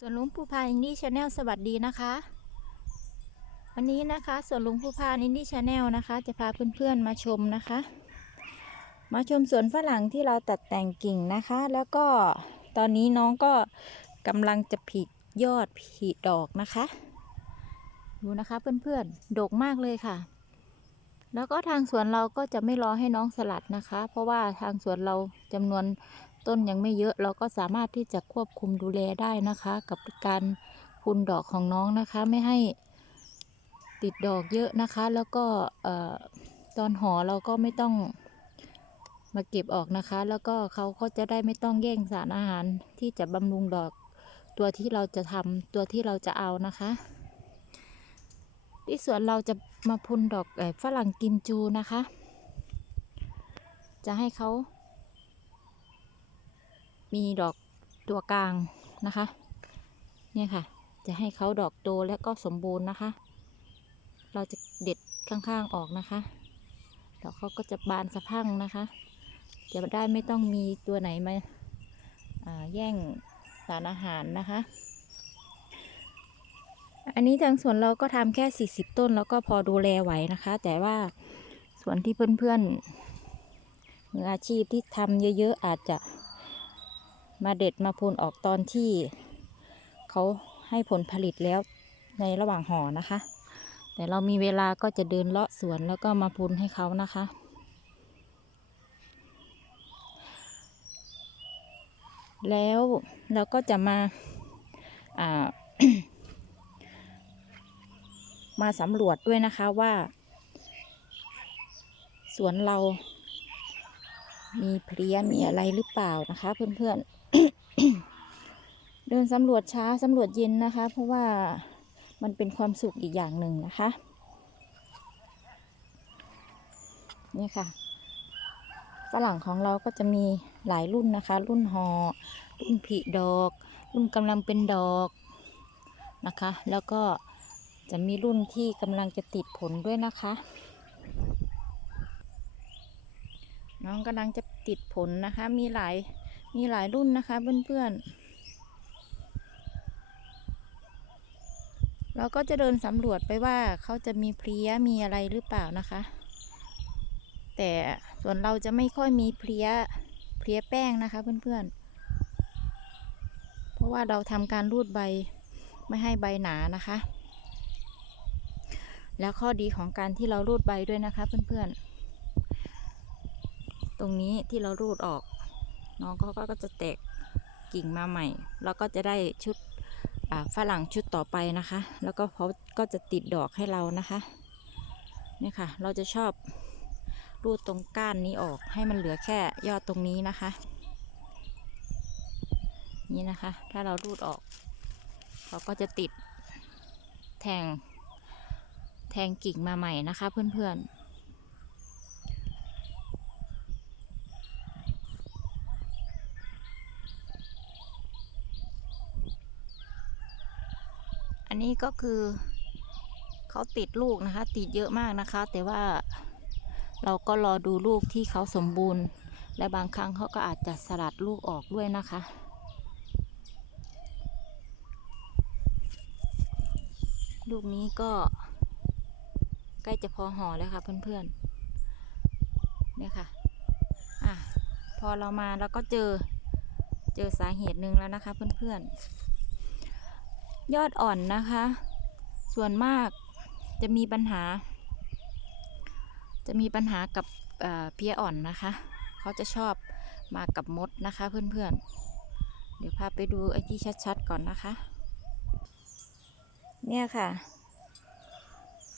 ส่วนลุงภูพานอินดี้ชาแนลสวัสดีนะคะ วันนี้นะคะส่วนลุงภูพานอินดี้ชาแนลนะคะ จะพาเพื่อนๆมาชมนะคะ มาชมสวนฝรั่งที่เราตัดแต่งกิ่งนะคะ แล้วก็ตอนนี้น้องก็กำลังจะผลิยอดผลิดอกนะคะ ดูนะคะเพื่อนๆดกมากเลยค่ะ แล้วก็ทางสวนเราก็จะไม่รอให้น้องสลัดนะคะ เพราะว่าทางสวนเราจำนวน ต้นยังไม่เยอะเราก็สามารถที่จะควบคุมดูแลได้นะคะ กับการพุนดอกของน้องนะคะไม่ให้ติดดอกเยอะนะคะ แล้วก็ตอนห่อเราก็ไม่ต้องมาเก็บออกนะคะ แล้วก็เขาก็จะได้ไม่ต้องแย่งสารอาหารที่จะบำรุงดอกตัวที่เราจะทำตัวที่เราจะเอานะคะ ที่สวนเราจะมาพุนดอกฝรั่งกิมจูนะคะ จะให้เขา มีดอกตัวกลางนะคะ เนี่ยค่ะ จะให้เขาดอกโตและก็สมบูรณ์นะคะ เราจะเด็ดข้างๆออกนะคะดอกเขาก็จะบานสะพั่งนะคะ จะได้ไม่ต้องมีตัวไหนมาาแย่งสารอาหารนะคะ อันนี้ทางสวนเราก็ทำแค่ 40 ต้นแล้วก็พอดูแลไหวนะคะ แต่ว่าส่วนที่เพื่อนๆมืออาชีพที่ทำเยอะๆอาจจะ มาเด็ดมาพูนออกตอนที่เขาให้ผลผลิตแล้วในระหว่างห่อนะคะ แต่เรามีเวลาก็จะเดินเลาะสวนแล้วก็มาพูนให้เขานะคะ แล้วเราก็จะมาามาสำรวจด้วยนะคะว่า สวนเรา มีเพลี้ยมีอะไรหรือเปล่านะคะเพื่อนๆ เดินสำรวจช้าสำรวจเย็นนะคะ เพราะว่ามันเป็นความสุขอีกอย่างหนึ่งนะคะ นี่ค่ะฝรั่งของเราก็จะมีหลายรุ่นนะคะ รุ่นหอรุ่นผลิดอก รุ่นกำลังเป็นดอกนะคะ แล้วก็จะมีรุ่นที่กำลังจะติดผลด้วยนะคะ น้องกำลังจะติดผลนะคะ มีหลาย มีหลายรุ่นนะคะเพื่อนๆ เราก็จะเดินสำรวจไปว่าเขาจะมีเพลี้ยมีอะไรหรือเปล่านะคะ แต่ส่วนเราจะไม่ค่อยมีเพลี้ย เพลี้ยแป้งนะคะเพื่อนๆ เพราะว่าเราทำการรูดใบไม่ให้ใบหนานะคะ แล้วข้อดีของการที่เรารูดใบด้วยนะคะเพื่อนๆ รงนี้ที่เรารูดออก น้องก็ก็จะแตกกิ่งมาใหม่ แล้วก็จะได้ชุดอ่าฝรั่งชุดต่อไปนะคะ แล้วก็เขาก็จะติดดอกให้เรานะคะนี่ค่ะ เราจะชอบรูดตรงก้านนี้ออกให้มันเหลือแค่ยอดตรงนี้นะคะ นี่นะคะ ถ้าเรารูดออกเขาก็จะติดแทงแทงกิ่งมาใหม่นะคะเพื่อนๆ อันนี้ก็คือเขาติดลูกนะคะ ติดเยอะมากนะคะ แต่ว่าเราก็รอดูลูกที่เขาสมบูรณ์ และบางครั้งเขาก็อาจจะสลัดลูกออกด้วยนะคะลูกนี้ก็ใกล้จะพอห่อแล้วค่ะเพื่อนๆเนี่ยค่ะอะ พอเรามาแล้วก็เจอเจอสาเหตุหนึ่งแล้วนะคะเพื่อนๆ ยอดอ่อนนะคะ ส่วนมากจะมีปัญหา จะมีปัญหากับเพี้ยอ่อนนะคะ เขาจะชอบมากับมดนะคะเพื่อนๆ เดี๋ยวพาไปดูไอ้ที่ชัดๆก่อนนะคะ เนี่ยค่ะ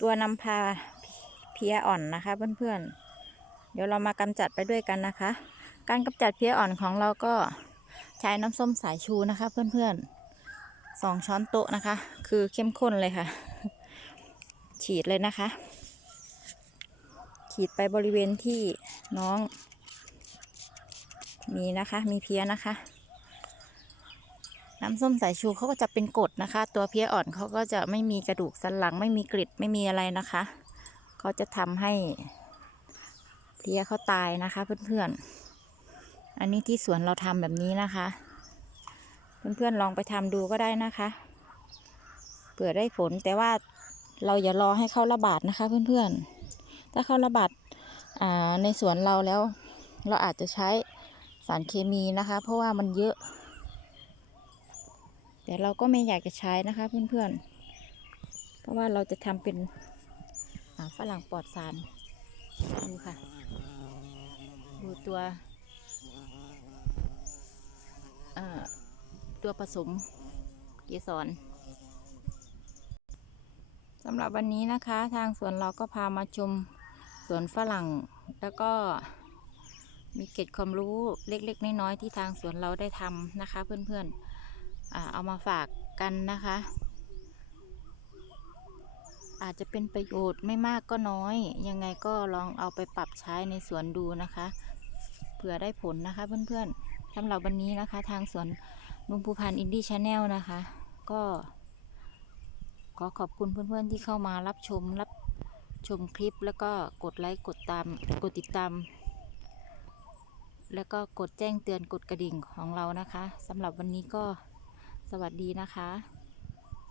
ตัวนำพาเพี้ยอ่อนนะคะเพื่อนๆ เดี๋ยวเรามากำจัดไปด้วยกันนะคะ การกำจัดเพี้ยอ่อนของเราก็ใช้น้ำส้มสายชูนะคะเพื่อนๆ สองช้อนโต๊ะนะคะ คือเข้มข้นเลยค่ะ ฉีดเลยนะคะ ฉีดไปบริเวณที่น้อง มีนะคะ มีเพี้ยนะคะ น้ำส้มสายชูเขาก็จะเป็นกรดนะคะ ตัวเพี้ยอ่อนเขาก็จะไม่มีกระดูกสันหลัง ไม่มีกริดไม่มีอะไรนะคะเขาจะทำให้เพี้ยเขาตายนะคะเพื่อนๆ อันนี้ที่สวนเราทำแบบนี้นะคะ เพื่อนๆลองไปทำดูก็ได้นะคะเผื่อได้ผลแต่ว่าเราอย่ารอให้เข้าระบาดนะคะ เพื่อนๆ ถ้าเข้าระบาดในสวนเราแล้ว เราอาจจะใช้สารเคมีนะคะ เพราะว่ามันเยอะ แต่เราก็ไม่อยากจะใช้นะคะ เพื่อนๆ เพราะว่าเราจะทำเป็นอ่าฝรั่งปลอดสารดูค่ะ ดูตัวอ่า ตัวผสมเกสรสำหรับวันนี้นะคะทางสวนเราก็พามาชมสวนฝรั่ง แล้วก็มีเกร็ดความรู้เล็ก ๆ น้อยๆที่ทางสวนเราได้ทำนะคะ เพื่อนๆอเอามาฝากกันนะคะ อาจจะเป็นประโยชน์ไม่มากก็น้อย ยังไงก็ลองเอาไปปรับใช้ในสวนดูนะคะ เผื่อได้ผลนะคะเพื่อนๆสำหรับวันนี้นะคะทางสวน ลุงภูพันธ์อินดี้ชาแนลนะคะ ก็ขอขอบคุณเพื่อนๆที่เข้ามารับชมรับชมคลิปแล้วก็กดไลค์กดตามกดติดตาม แล้วก็กดแจ้งเตือนกดกระดิ่งของเรานะคะสำหรับวันนี้ก็สวัสดีนะคะ